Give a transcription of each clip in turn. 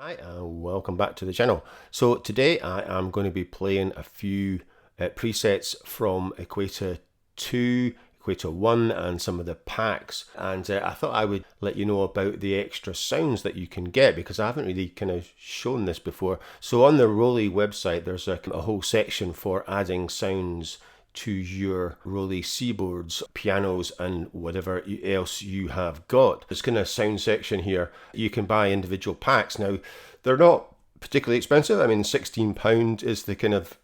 Hi, and welcome back to the channel. So today I am going to be playing a few presets from Equator 2, Equator 1 and some of the packs, and I thought I would let you know about the extra sounds that you can get because I haven't really kind of shown this before. So on the Roli website there's a whole section for adding sounds to your Roli Seaboards, pianos and whatever else you have got. This kind of sound section here, you can buy individual packs. Now, they're not particularly expensive. I mean, £16 is the kind of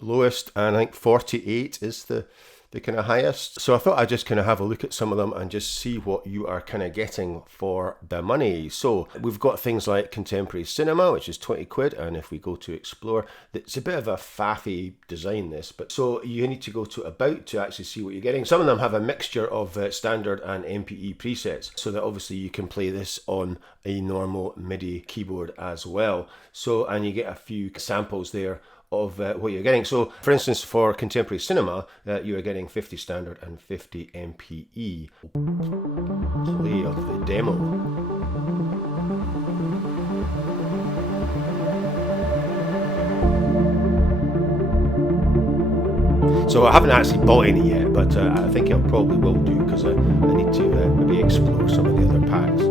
lowest, and I think 48 is the kind of highest. So I thought I'd just kind of have a look at some of them and just see what you are kind of getting for the money. So we've got things like Contemporary Cinema, which is 20 quid. And if we go to Explore, it's a bit of a faffy design this, but so you need to go to About to actually see what you're getting. Some of them have a mixture of standard and MPE presets, so that obviously you can play this on a normal MIDI keyboard as well. So, and you get a few samples there of what you're getting. So for instance, for Contemporary Cinema, you are getting 50 standard and 50 MPE. Play of the demo. So I haven't actually bought any yet, but I think I probably will do because I need to maybe explore some of the other packs.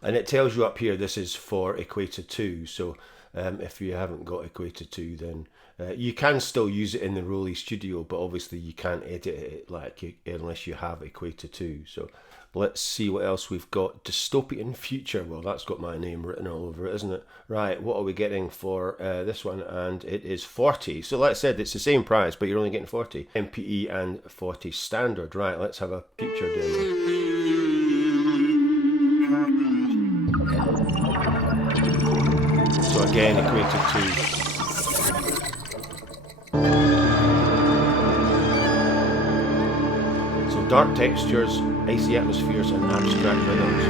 And it tells you up here this is for Equator 2, so if you haven't got Equator 2 then you can still use it in the Roli studio, but obviously you can't edit it unless you have Equator 2. So let's see what else we've got. Dystopian Future, well that's got my name written all over it, isn't it? Right, what are we getting for this one? And it is 40. So like I said, it's the same price, but you're only getting 40 MPE and 40 standard. Right, let's have a future demo. So again, Equator 2. So dark textures, icy atmospheres and abstract rhythms.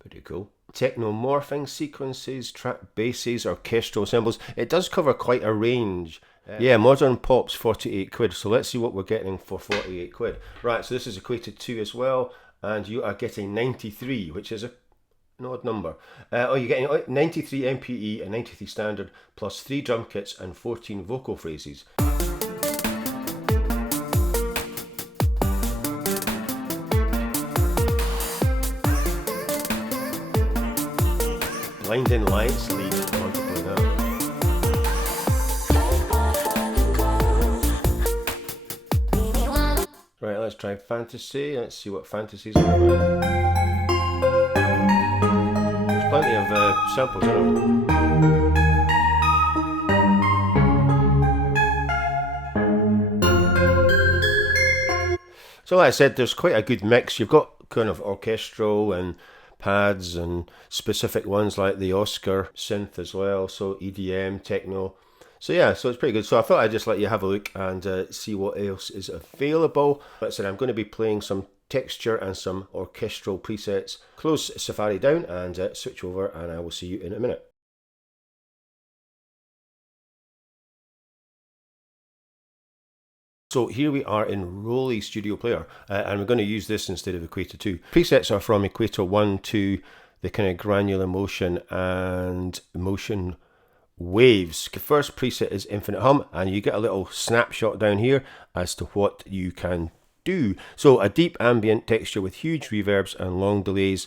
Pretty cool. Technomorphing sequences, track basses, orchestral symbols. It does cover quite a range. Yeah, Modern Pop's 48 quid. So let's see what we're getting for 48 quid. Right, so this is Equator 2 as well. And you are getting 93, which is an odd number. You're getting 93 MPE and 93 standard, plus 3 drum kits and 14 vocal phrases. Blinding Lights lead. I want to play that. Right, let's try Fantasy. Let's see what Fantasy's about. There's plenty of samples in it. So like I said, there's quite a good mix. You've got kind of orchestral and pads and specific ones like the Oscar synth as well, so EDM, techno. So yeah, so it's pretty good. So I thought I'd just let you have a look and see what else is available. Like I said, I'm going to be playing some texture and some orchestral presets. Close Safari down and switch over, and I will see you in a minute. So here we are in Roli Studio Player, and we're going to use this instead of Equator 2. Presets are from Equator 1 to the kind of granular motion and motion waves. The first preset is Infinite Hum, and you get a little snapshot down here as to what you can do. So a deep ambient texture with huge reverbs and long delays.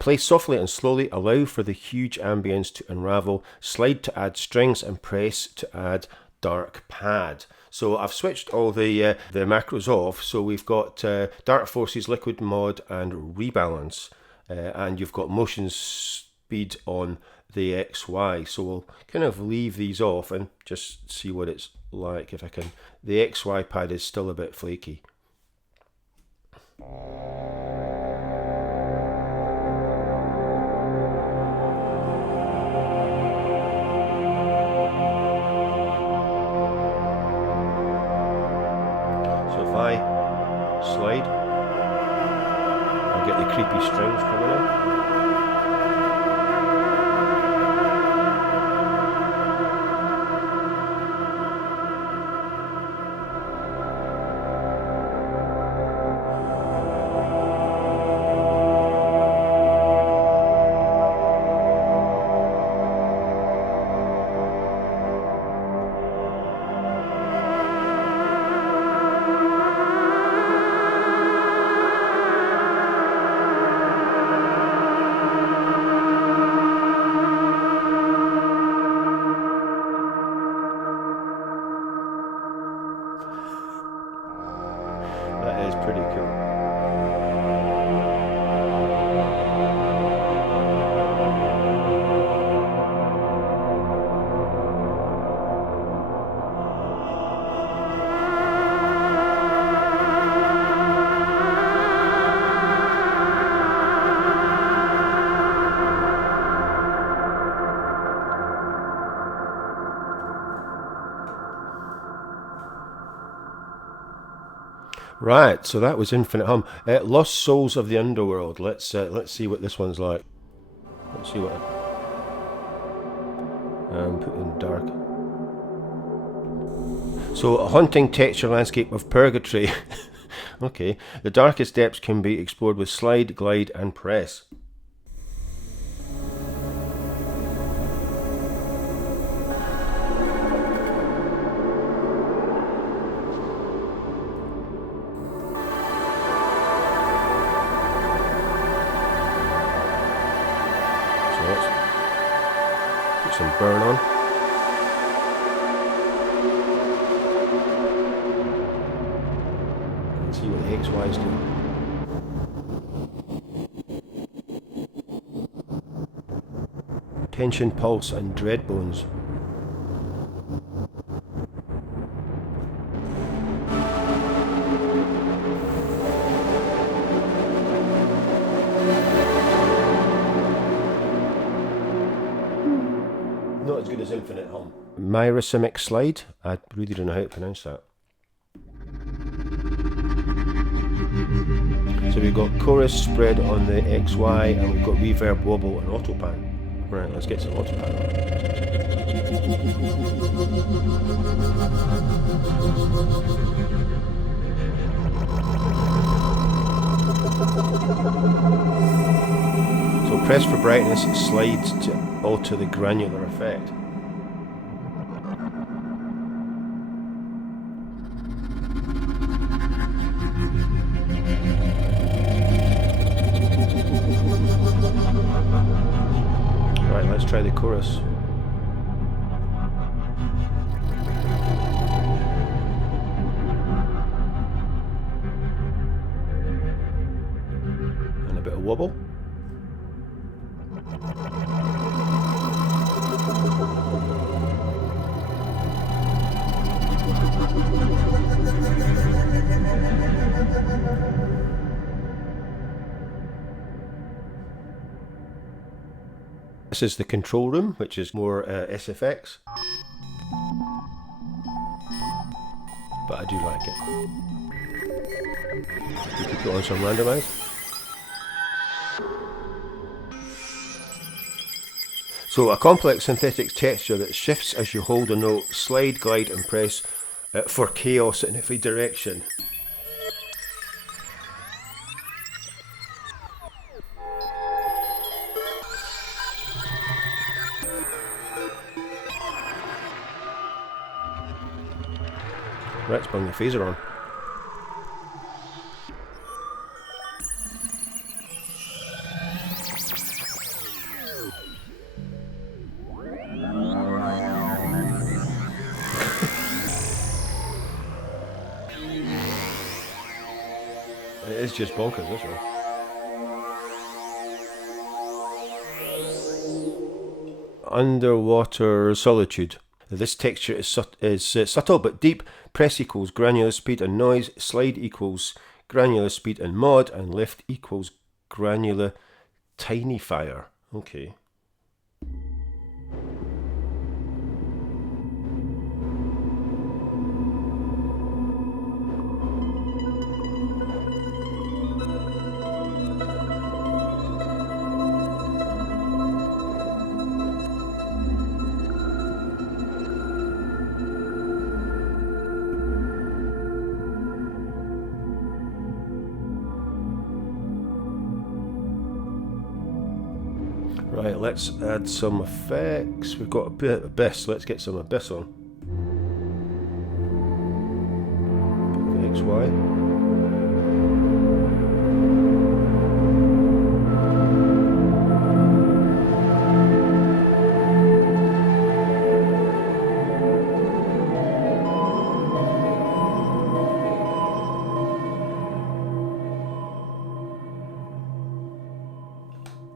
Play softly and slowly, allow for the huge ambience to unravel, slide to add strings and press to add dark pad. So I've switched all the macros off. So we've got Dark Forces, Liquid Mod and Rebalance, and you've got motion speed on the XY. So we'll kind of leave these off and just see what it's like if I can. The XY pad is still a bit flaky. slide. I'll get the creepy strings coming in. That is pretty cool. Right, so that was Infinite Hum. Lost Souls of the Underworld. Let's see what this one's like. Let's see what put in dark. So, a haunting texture landscape of purgatory. Okay, the darkest depths can be explored with slide, glide, and press. Put some burn on. And see what the XY's doing. Tension, pulse, and dread bones. Not as good as Infinite Hum. Myrasmic Slide. I really don't know how to pronounce that. So we've got chorus spread on the XY, and we've got reverb, wobble, and autopan. Right, let's get some autopan on. So press for brightness, slide to alter the granular effect. Right, let's try the chorus. And a bit of wobble. This is the control room, which is more SFX, but I do like it. You can put on some randomize. So a complex synthetic texture that shifts as you hold a note, slide, glide, and press for chaos in every direction. Right, let's bring the phaser on. It is just bonkers, this one. Underwater Solitude. This texture is subtle but deep. Press equals granular speed and noise. Slide equals granular speed and mod. And lift equals granular tiny fire. Okay. Right, let's add some effects. We've got a bit of abyss. Let's get some abyss on. Bit of XY.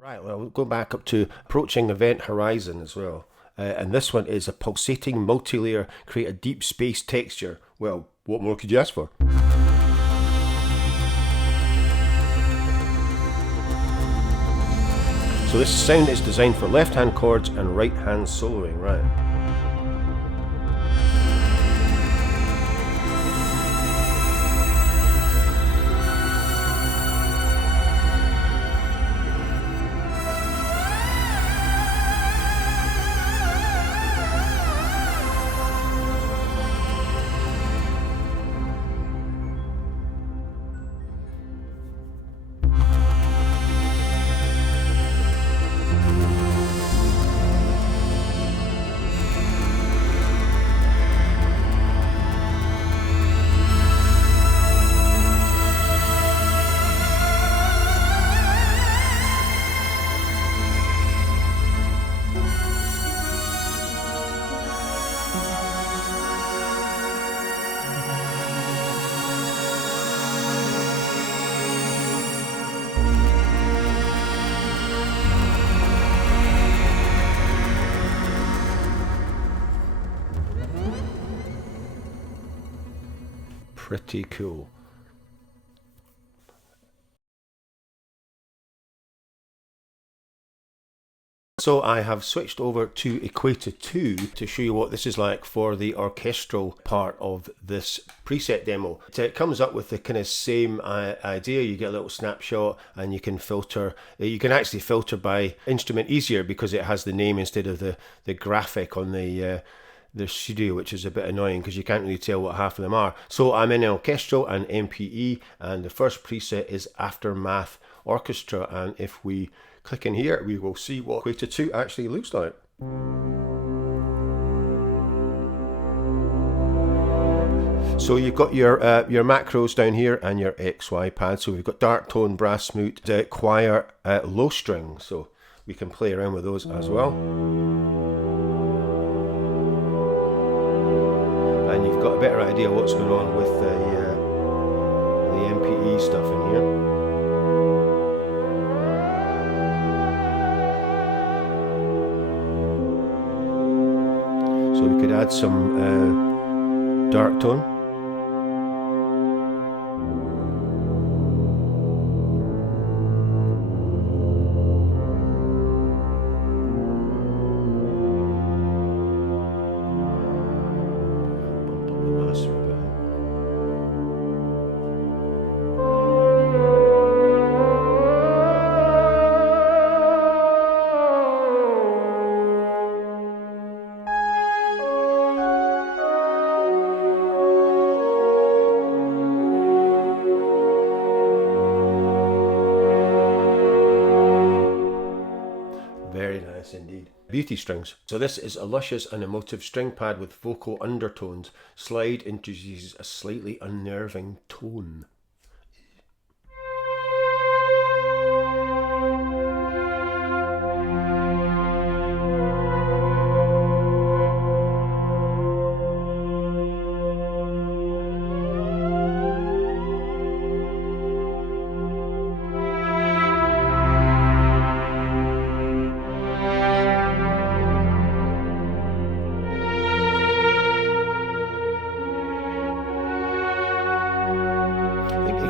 Right, well, we'll go back up to approaching event horizon as well. And this one is a pulsating multi-layer, create a deep space texture. Well, what more could you ask for? So this sound is designed for left-hand chords and right-hand soloing, right? Pretty cool. So I have switched over to Equator 2 to show you what this is like for the orchestral part of this preset demo. It comes up with the kind of same idea. You get a little snapshot and you can filter. You can actually filter by instrument easier because it has the name instead of the graphic on the studio, which is a bit annoying because you can't really tell what half of them are. So I'm in Orchestral and MPE, and the first preset is Aftermath Orchestra, and if we click in here we will see what Equator 2 actually looks like. So you've got your macros down here and your XY pad. So we've got dark tone, brass mute, choir, low string, so we can play around with those as well. And you've got a better idea what's going on with the MPE stuff in here. So we could add some dark tone. Indeed. Beauty strings. So this is a luscious and emotive string pad with vocal undertones. Slide introduces a slightly unnerving tone.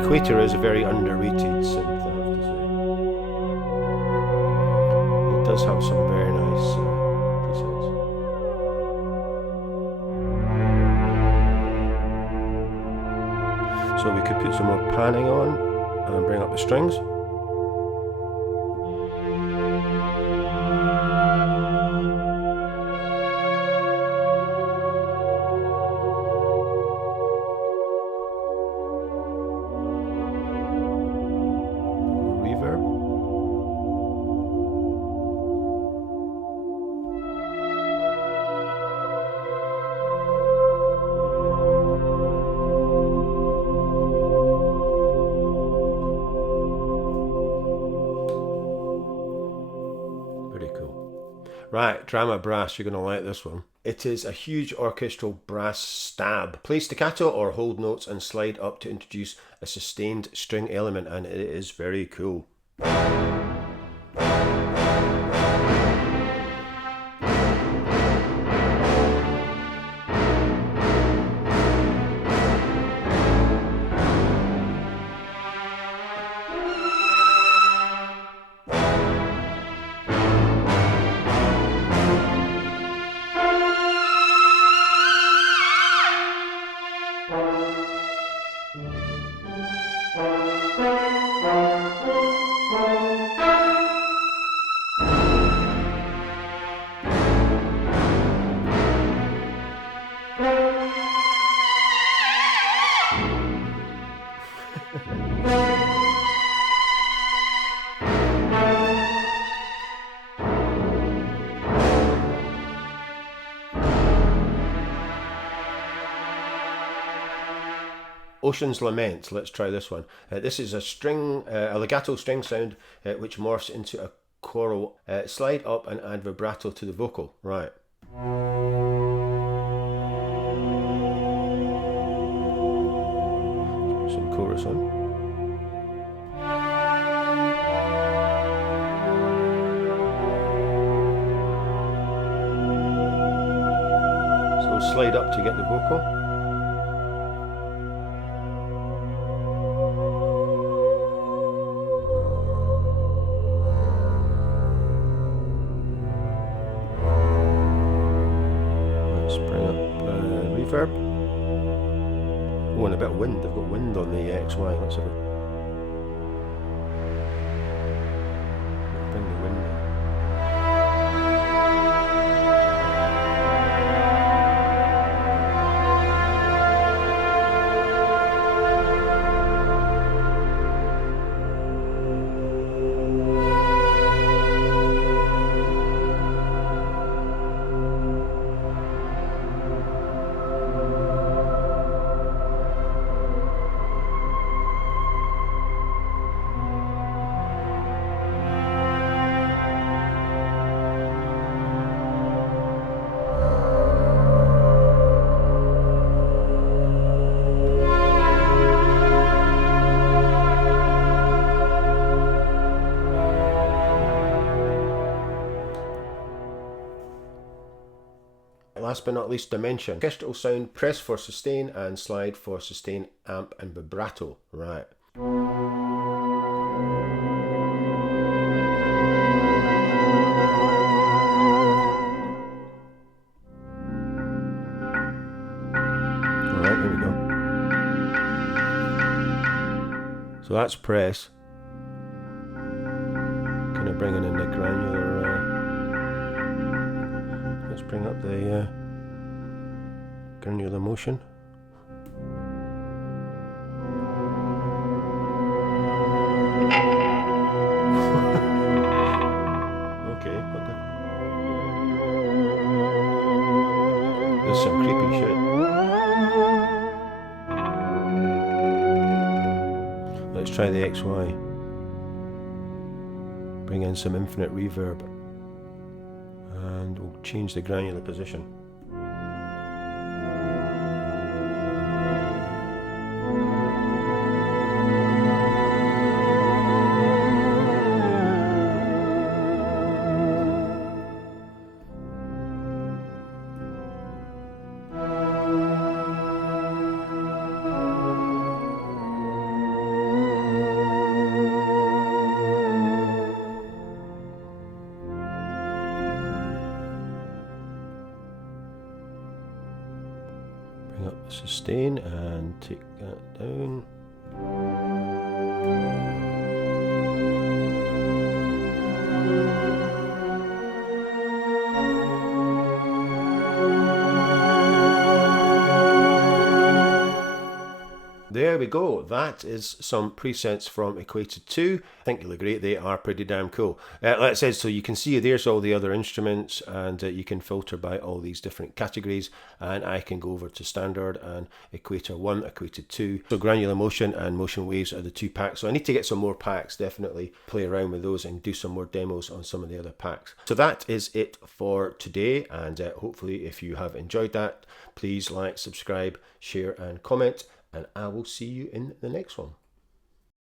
Equator is a very underrated synth, I have to say. It does have some very nice presets. So we could put some more panning on and bring up the strings. Right, drama brass, you're going to like this one. It is a huge orchestral brass stab. Play staccato or hold notes and slide up to introduce a sustained string element, and it is very cool. Ocean's Lament, let's try this one. This is a legato string sound which morphs into a choral. Slide up and add vibrato to the vocal. Right. Some chorus on. So slide up to get the vocal. Reverb. Oh, and a bit of wind. They've got wind on the XY. Let's have a bring the wind in. Last but not least, dimension. Orchestral sound, press for sustain and slide for sustain, amp and vibrato. Right. Alright, here we go. So that's press. Kind of bringing in the granular. Let's bring up the granular motion. Okay, what the? There's some creepy shit. Let's try the XY. Bring in some infinite reverb. And we'll change the granular position. Bring up the sustain and take that down. There we go. That is some presets from Equator 2. I think they look great. They are pretty damn cool. Like I said, so you can see there's all the other instruments, and you can filter by all these different categories, and I can go over to Standard and Equator 1, Equator 2. So Granular Motion and Motion Waves are the two packs. So I need to get some more packs, definitely play around with those and do some more demos on some of the other packs. So that is it for today, and hopefully if you have enjoyed that, please like, subscribe, share and comment, and I will see you in the next one.